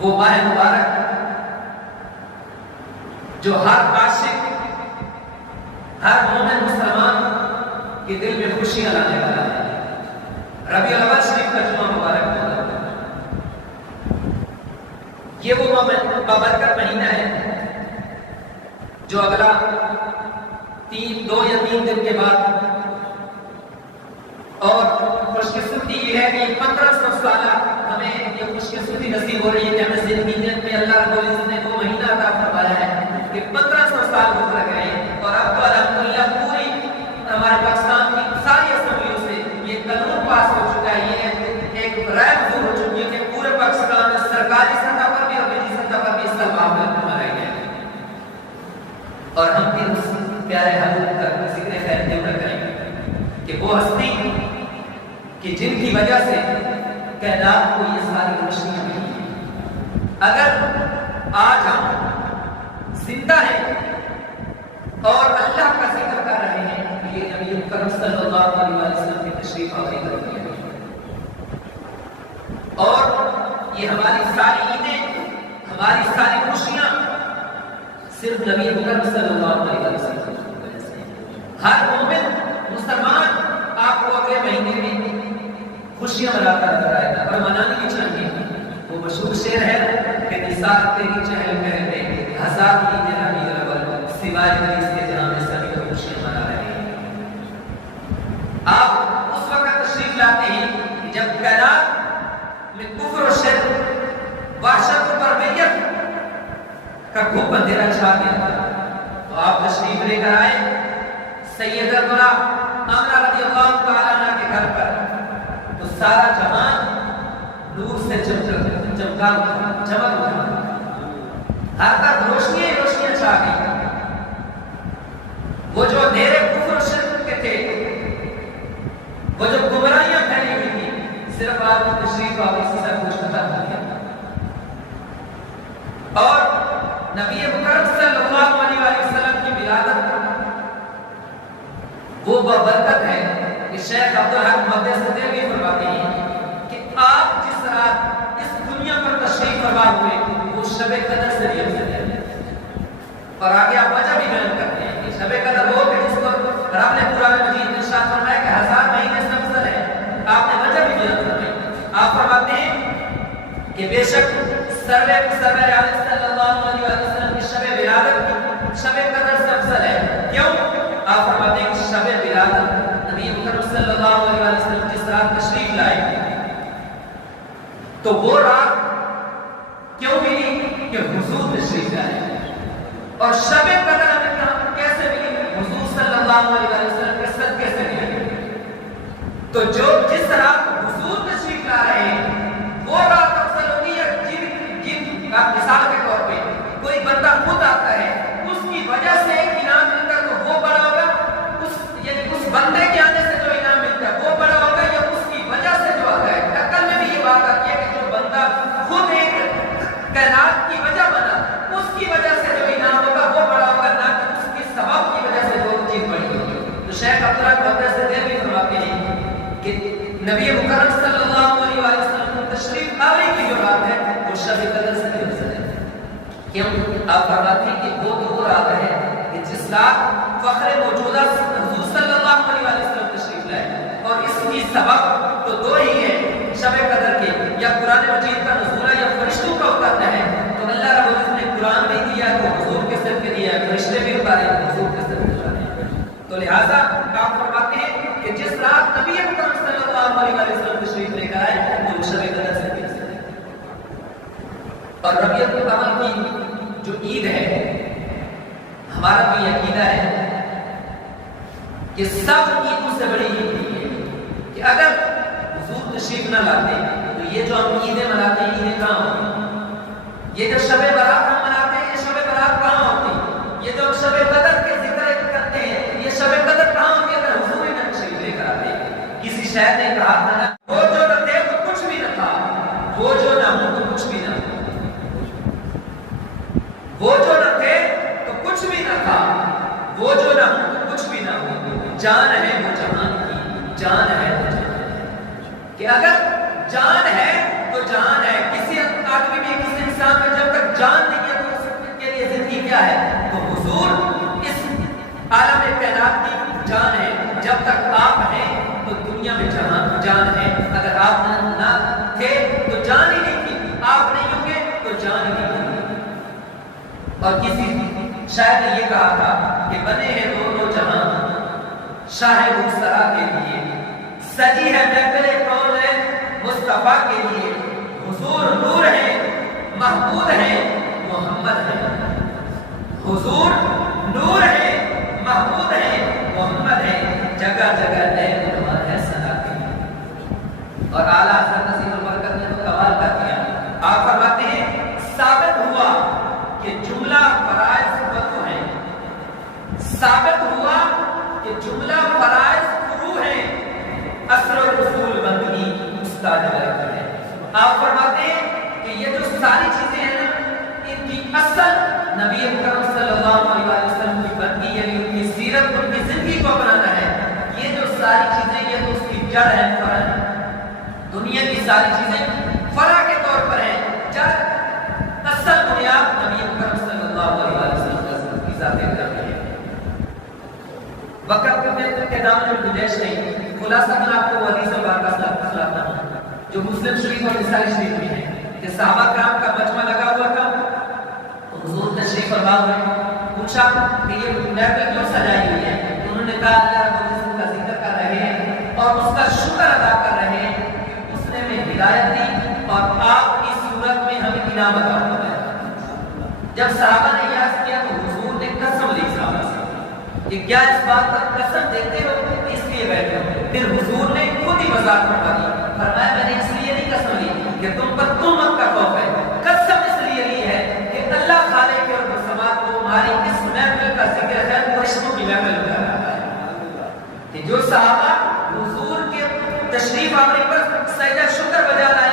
وہ ماہ مبارک جو ہر عاشق، ہر مومن مسلمان کے دل میں خوشیاں لانے والا ہے۔ ربیع الاول شریف کا جمعہ مبارک ہوتا ہے، یہ وہ بابرکت مہینہ ہے جو اگلا 2 یا 3 دن کے بعد، اور خوش قسمتی یہ ہے کہ 1500 سالہ ہمیں یہ خوش قسمتی نصیب ہو رہی ہے کہ ہمیں زندگی میں اللہ رب العزت نے وہ مہینہ عطا فرمایا ہے کہ 1500 سال گزر گئے، اور اب تو الحمدللہ پوری ہمارے پاکستان کی ساری اسمبلیوں سے یہ قانون پاس ہو چکا ہے، یہ ایک رائے منظور ہو چکی ہے کہ پورے پاکستان میں سرکاری سطح پر بھی اور نجی سطح پر بھی اس کا معاملہ منایا گیا ہے، اور ہم بھی اس پیارے حضرت کا ذکر خیر کیوں نہ کریں کہ وہ ہستی کہ جن کی وجہ سے کائنات کو یہ ساری روشنیاں ملی ہیں۔ اگر آج ہم زندہ ہیں اور اللہ کا ذکر کر رہے ہیں، یہ نبی کریم صلی اللہ علیہ وسلم کی تشریف آوری کرتی ہے، اور یہ ہماری ساری عیدیں، ہماری ساری خوشیاں صرف نبی کریم صلی اللہ علیہ وسلم کی وجہ سے۔ ہر مومن مسلمان آپ کو اگلے مہینے میں خوشیاں مناتا نظر آئے گا، اور منانی بھی چاہیے۔ وہ مشہور شعر ہے کہ نثار تیری چہل پہل میں ہزار عیدیں ربیع الاول، سوائے حدیث کے جہاں میں سبھی کو خوشیاں منا رہے ہیں۔ آپ اس وقت تشریف لاتے ہیں جب کائنات میں کفر و شرک، وحشت و بربریت کا خوب اندھیرا چھا گیا تھا، تو آپ تشریف لے کر آئے سیدتنا آمنہ رضی اللہ تعالیٰ عنہ کے گھر پر، تو سارا جہان نور سے چمکا چمک اٹھا، ہر طرف روشنیاں روشنیاں چھا گئی۔ وہ جو اندھیرے کفر و شرک کے تھے، وہ جو گمراہیاں پھیلی ہوئی تھی، صرف آپ کی تشریف آوری سے سب کچھ ختم ہو گیا، اور نبی مکرم صلی اللہ علیہ وسلم کی ولادت وہ برکت ہے کہ شیخ عبدالحق محدث دہلوی فرماتے ہیں کہ آپ جس رات اس دنیا پر تشریف فرما ہوئے وہ شب قدر سے بھی افضل ہے، اور آگے آپ وجہ بھی بیان کرتے ہیں کہ شب قدر وہ کہ جس کو رب نے قرآن مجید میں ارشاد فرمایا کہ 1000 مہینے سے افضل ہے، آپ نے وجہ بھی بیان فرمائی۔ آپ فرماتے ہیں کہ بے شک سرور عالم صلی اللہ علیہ وسلم کی شب ولادت شب قدر سے افضل ہے، کیوں؟ آپ فرماتے ہیں کہ شب ولادت نبی مکرم صلی اللہ علیہ وسلم جس رات تشریف لائے تو وہ رات کیوں ملی کہ حضور تشریف لائے، اور شب قدر ہمیں کیسے ملی؟ حضور صلی اللہ علیہ وسلم کے صدقے سے ملی۔ تو جو جس رات حضور تشریف لا رہے ہیں وہ رات افضل ہوگی، یا جن مثال کے طور پہ کوئی بندہ خود آتا ہے اس کی وجہ سے ایک انعام ملتا ہے تو وہ بڑا ہوگا، یعنی اس بندے کے آنے سے جو انعام ملتا ہے وہ بڑا ہوگا، یا اس کی وجہ سے جو آتا ہے؟ عقل میں بھی یہ بات آتی ہے کہ جو بندہ خود ایک کائنات کی وجہ بنا اس کی وجہ سے جو انعام ہوگا وہ بڑا ہوگا، نہ کہ اس کی سبب کی وجہ سے جو چیز بڑی ہوگی۔ تو شیخ عبدالحق محدث دہلوی فرماتے ہیں کہ نبی مکرم صلی اللہ علیہ وسلم کی تشریف آوری کی جو رات ہے وہ شب قدر سے بھی افضل ہے، کیوں؟ آپ فرماتے ہیں کہ وہ تو وہ رات ہے کہ جس رات فخر موجودہ حضور صلی اللہ علیہ وسلم تشریف لائے، اور اس کی سبب تو دو ہی ہے شب قدر کے، یا قرآن مجید کا نزول ہے یا فرشتوں کا اترنا ہے۔ تو اللہ رب العزت نے قرآن بھی دیا ہے تو حضور کے صدقے دیا ہے، فرشتے بھی اتارے ہیں حضور کے صدقے اتارے ہیں۔ تو لہٰذا آپ فرماتے ہیں کہ جس رات نبی اکرم صلی اللہ علیہ وسلم تشریف لے کر آئے وہ شب قدر سے بھی افضل ہے۔ اور ربیع الاول کی جو عید ہے ہمارا بھی عقیدہ ہے کہ سب عیدوں سے بڑی عید ہے کہ اگر حضور تشریف نہ لاتے تو یہ جو ہم عیدیں مناتے ہیں عیدیں کہاں ہوتی؟ یہ جو شب برات ہم مناتے ہیں یہ شب برات کہاں ہوتی؟ یہ جو شب قدر کے ذکر کرتے ہیں یہ شب قدر کہاں ہوتی اگر حضور ہی نہ تشریف لے کر آتے؟ کسی شاعر نے کہا تھا نا، وہ جو نہ تھے تو کچھ بھی نہ تھا، وہ جو نہ ہو تو کچھ بھی نہ ہو، وہ جو نہ تھے تو کچھ بھی نہ تھا، وہ جو نہ ہو تو کچھ بھی نہ ہو، جان ہے وہ جہان کی، جان ہے وہ جہان، کہ اگر جان ہے تو جہان ہے۔ کسی آدمی میں کسی اور کسی شاید نے یہ کہا تھا کہ بنے ہیں دونوں جہاں شاہ مصطفیٰ کے لیے، سجی ہے محفل کون ہے مصطفیٰ کے لیے، حضور نور ہے محمود ہے محمد ہے، حضور نور ہے محمود ہے محمد ہے، جگہ جگہ نئے عنوان ہے ثنا کے لیے۔ اور اعلیٰ حضرت نصیب البرکت نے تو کمال کر دیا، آپ فرماتے ہیں ثابت ہوا کہ جملہ فرائض وضو ہے، ثابت ہوا کہ جملہ فرائض فروع ہے، اثر و رسول بندگی استاد برکت ہے۔ آپ فرماتے ہیں کہ یہ جو ساری چیزیں ہیں نا، ان کی اصل نبی اکرم صلی اللہ علیہ وسلم کی بندگی، یعنی ان کی سیرت، ان کی زندگی کو اپنانا ہے۔ یہ جو ساری چیزیں، یہ تو اس کی جڑ ہے، فرع ہے۔ دنیا کی ساری چیزیں فرع کے طور پر ہیں، جڑ اصل بنیاد نبی اکرم صلی اللہ علیہ وسلم کی ذات الہی ہے۔ وقت کے نام میں گنجائش نہیں، خلاصہ میں آپ کو حدیث اور بات کا سناتا ہوں جو مسلم شریف اور نسائی شریف میں ہے کہ صحابہ کرام کا مجمع لگا ہوا تھا، حضور تشریف فرما ہوئے، پوچھا کہ یہ محفل کیوں سجائی ہوئی ہے؟ انہوں نے کہا اللہ رب العزت کا ذکر کر رہے ہیں اور اس کا شکر ادا کر رہے ہیں کہ اس نے ہمیں ہدایت دی اور آپ کی صورت میں ہمیں انعام عطا فرمایا۔ جب صحابہ نے یہ عرض کیا تو حضور نے قسم لی صحابہ سے کہ کیا اس بات پر قسم دیتے ہو اس لیے بیٹھے ہو؟ پھر حضور نے خود ہی وضاحت فرما دی، فرمایا میں نے اس لیے نہیں قسم لی کہ تم پر تہمت کا خوف ہے، قسم اس لیے لی ہے کہ اللہ خالق اور سماعت کو ہماری اس محفل کا ذکر ہے، فرشتوں کی محفل کر رہا ہے کہ جو صحابہ حضور کے تشریف آنے پر سجدہ شکر بجا لائے